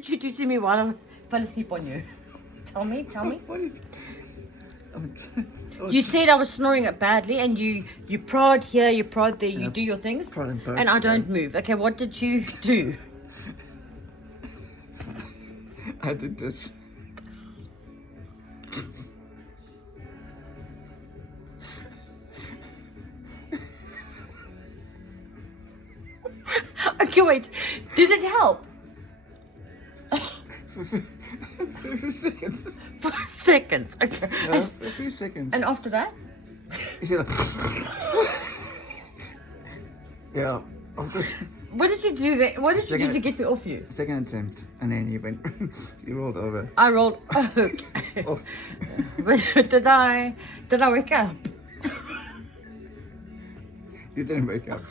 What did you do to me while I fell asleep on you? Tell me. What did You said I was snoring it badly, and you prod here, you prod there, you do your things, prod and poke, and I yeah. don't move. Okay, what did you do? I did this. Okay, wait. Did it help? For a few seconds. For seconds. Okay. Yeah, for a few seconds. And after that? Yeah. After What did you do there? What did you do to get me off you? second attempt, and then you went, you rolled over. I rolled. Okay. Off. But did I wake up? You didn't wake up.